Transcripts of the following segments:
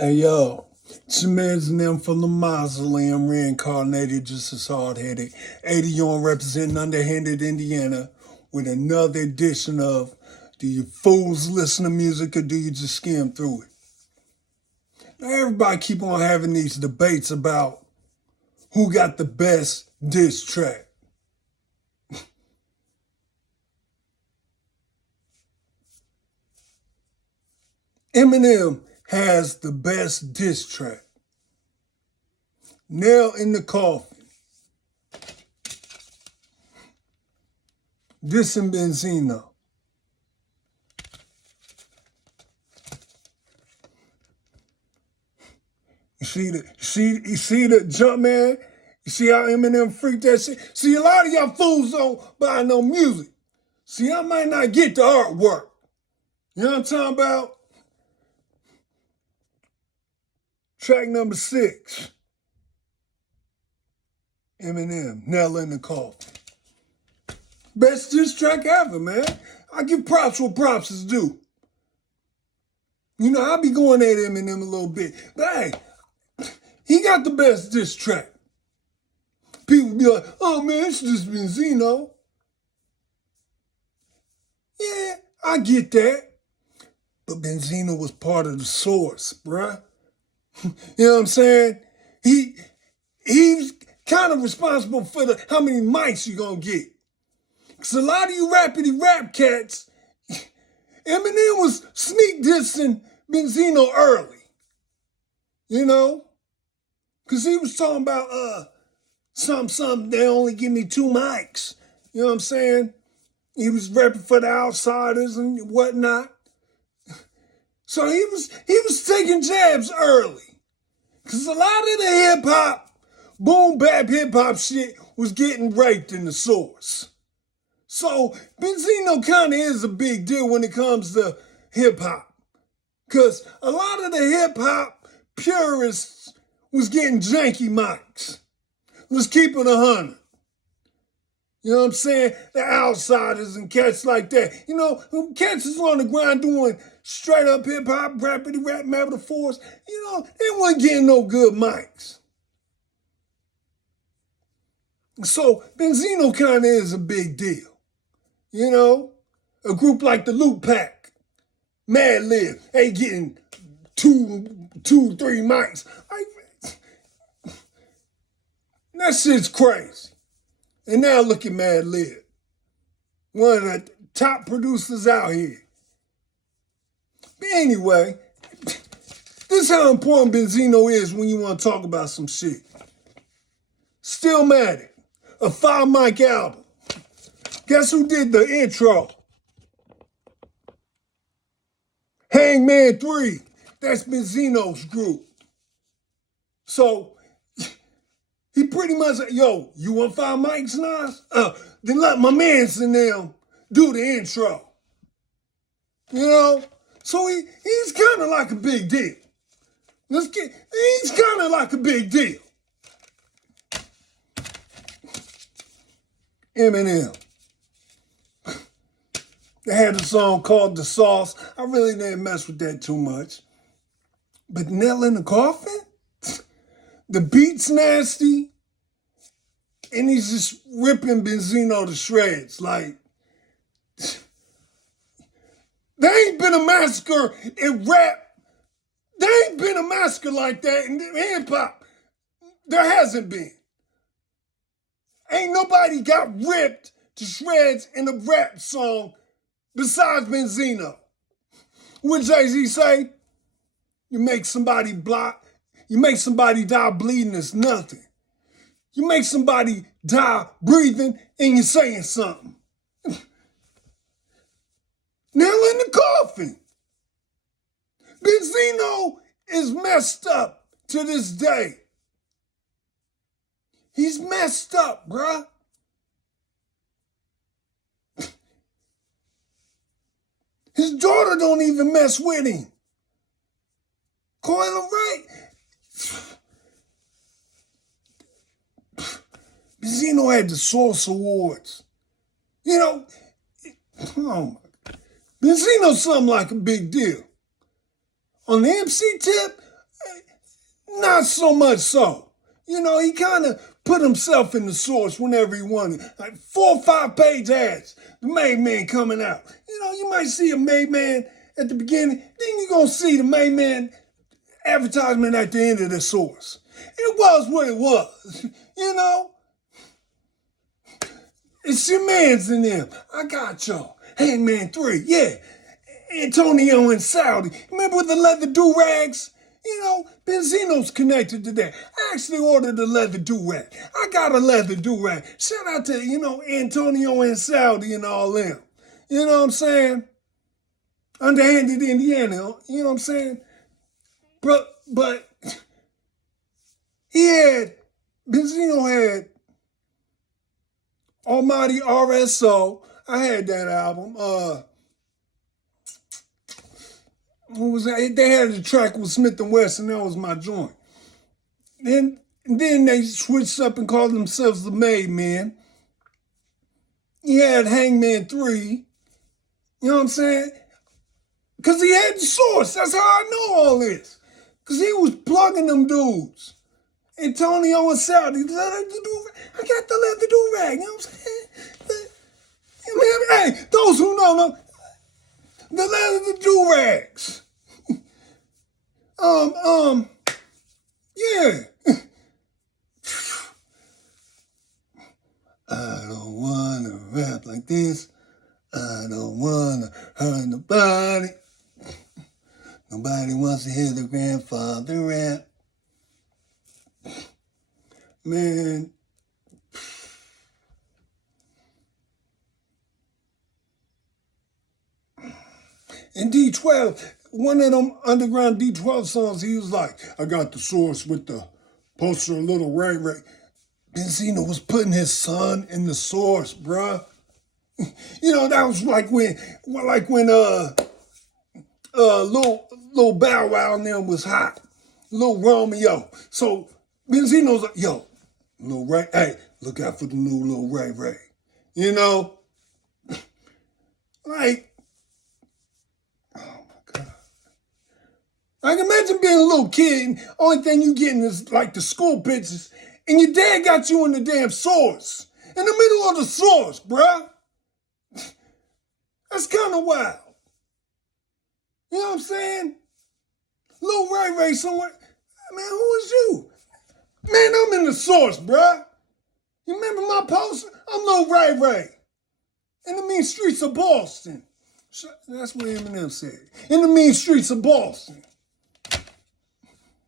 Hey yo, it's your man's them from the mausoleum, reincarnated just as hard-headed. 80 on representing underhanded Indiana with another edition of Do You Fools Listen to Music or Do You Just Skim Through It? Now everybody keep on having these debates about who got the best diss track. Eminem has the best diss track. Nail in the Coffin. Dissing Benzino. You see the jump, man? You see how Eminem freaked that shit? See, a lot of y'all fools don't buy no music. See, I might not get the artwork. You know what I'm talking about? Track number 6. Eminem, Nail in the Coffin. Best diss track ever, man. I give props where props is due. You know, I'll be going at Eminem a little bit. But hey, he got the best diss track. People be like, oh man, it's just Benzino. Yeah, I get that. But Benzino was part of the source, bruh. You know what I'm saying? He's kind of responsible for how many mics you gonna get. Because a lot of you rapidy rap cats, Eminem was sneak dissing Benzino early. You know? Because he was talking about something, they only give me 2 mics. You know what I'm saying? He was rapping for the outsiders and whatnot. So he was taking jabs early. Because a lot of the hip-hop, boom-bap hip-hop shit was getting raped in the source. So Benzino kind of is a big deal when it comes to hip-hop. Because a lot of the hip-hop purists was getting janky mics. Let's keep it 100. You know what I'm saying? The outsiders and cats like that. You know, cats is on the ground doing straight up hip hop, rapidy rap metaphors. You know, they weren't getting no good mics. So Benzino kind of is a big deal. You know, a group like the Loop Pack, Mad Lib, they getting two, 3 mics. That shit's crazy. And now look at Mad Lib, one of the top producers out here. But anyway, this is how important Benzino is when you want to talk about some shit. Stillmatic, a 5-mic album. Guess who did the intro? Hangman 3, that's Benzino's group. So, he pretty much, yo, you want 5 mics, Nas? Then let my mans and them do the intro. You know? So he's kind of like a big deal. He's kind of like a big deal. Eminem. They had a song called The Sauce. I really didn't mess with that too much. But Nail in the Coffin? The beat's nasty, and he's just ripping Benzino to shreds. Like, there ain't been a massacre in rap. There ain't been a massacre like that in hip-hop. There hasn't been. Ain't nobody got ripped to shreds in a rap song besides Benzino. What Jay-Z say? You make somebody die bleeding is nothing. You make somebody die breathing and you're saying something. Nail in the Coffin. Benzino is messed up to this day. He's messed up, bruh. His daughter don't even mess with him. Coil right. Benzino had the Source Awards. You know, oh my God. Benzino's something like a big deal. On the MC tip, Not so much so. You know, he kind of put himself in the source whenever he wanted. Like 4 or 5 page ads, the Made Man coming out. You know, you might see a Made Man at the beginning, then you're going to see the Made Man advertisement at the end of the source. It was what it was. You know? It's your mans in them. I got y'all. Hangman 3, yeah. Antonio and Saudi. Remember with the leather do-rags? You know, Benzino's connected to that. I actually ordered a leather do-rag. I got a leather do-rag. Shout out to, you know, Antonio and Saudi and all them. You know what I'm saying? Underhanded Indiana. You know what I'm saying? But Benzino had Almighty RSO. I had that album. What was that? They had a track with Smith and Wesson. That was my joint. Then they switched up and called themselves the Made Men. He had Hangman 3. You know what I'm saying? Because he had the source. That's how I know all this. Because he was plugging them dudes. Antonio and Saudi. I got the leather do-rag. You know what I'm saying? Hey, those who know, the leather do-rags. Yeah. I don't want to rap like this. I don't want to hurt nobody. Nobody wants to hear the grandfather rap. Man. In D12, one of them underground D12 songs, he was like, I got the source with the poster of Little Ray Ray. Benzino was putting his son in the source, bruh. You know, that was like when Lil Bow Wow and them was hot. Lil Romeo. So Benzino's like, yo, Lil Ray, hey, look out for the new Lil Ray Ray. You know? Like, oh my God. I can imagine being a little kid and only thing you getting is like the school pictures and your dad got you in the damn source. In the middle of the source, bruh. That's kind of wild. You know what I'm saying? Lil Ray Ray somewhere. Man, who is you? Man, I'm in the source, bruh. You remember my poster? I'm Lil Ray Ray. In the mean streets of Boston. That's what Eminem said. In the mean streets of Boston.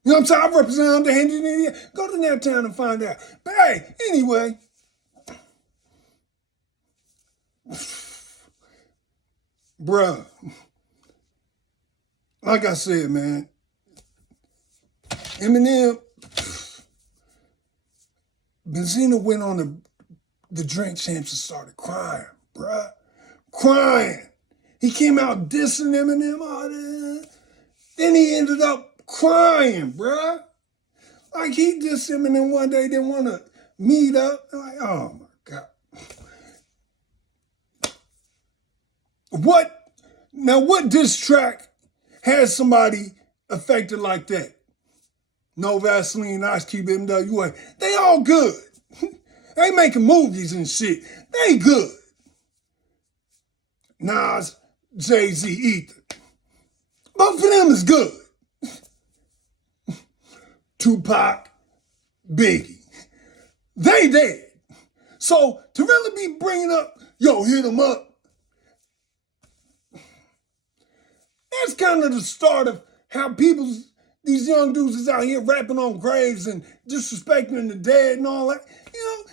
You know what I'm saying? I represent underhanded Indiana. Go to that town and find out. But hey, anyway. Bruh. Like I said, man. Eminem. Benzino went on the Drink Champs and started crying, bruh. Crying. He came out dissing Eminem all that. Then he ended up crying, bruh. Like he dissed Eminem one day, didn't want to meet up. Like, oh my God. What diss track has somebody affected like that? No Vaseline, Ice Cube, MWA. They all good. They making movies and shit. They good. Nas, Jay-Z, Ether. Both of them is good. Tupac, Biggie. They dead. So to really be bringing up, yo, hit them up, that's kind of the start of how these young dudes is out here rapping on graves and disrespecting the dead and all that. You know,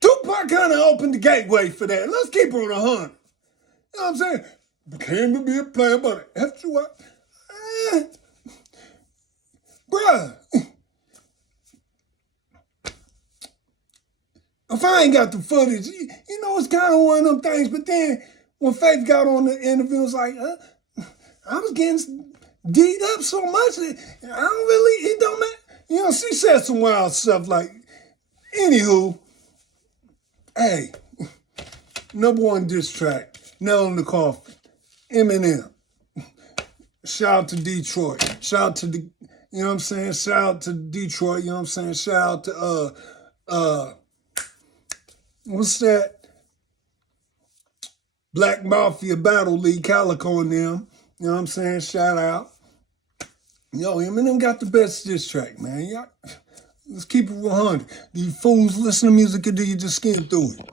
Tupac kind of opened the gateway for that. Let's keep it on 100. You know what I'm saying? Became to be a player, but after what? Bruh. If I ain't got the footage, you know, it's kind of one of them things. But then when Faith got on the interview, it was like, I was getting D'd up so much that I don't really, it don't matter. You know, she said some wild stuff like, anywho, hey, #1 diss track, Nail in the Coffin, Eminem. Shout out to Detroit. Shout out to the, You know what I'm saying? Shout out to Detroit. You know what I'm saying? Shout out to what's that? Black Mafia Battle League, Calico and them. You know what I'm saying? Shout out. Yo, Eminem got the best diss track, man. Y'all, let's keep it 100. These fools listen to music until you just skim through it.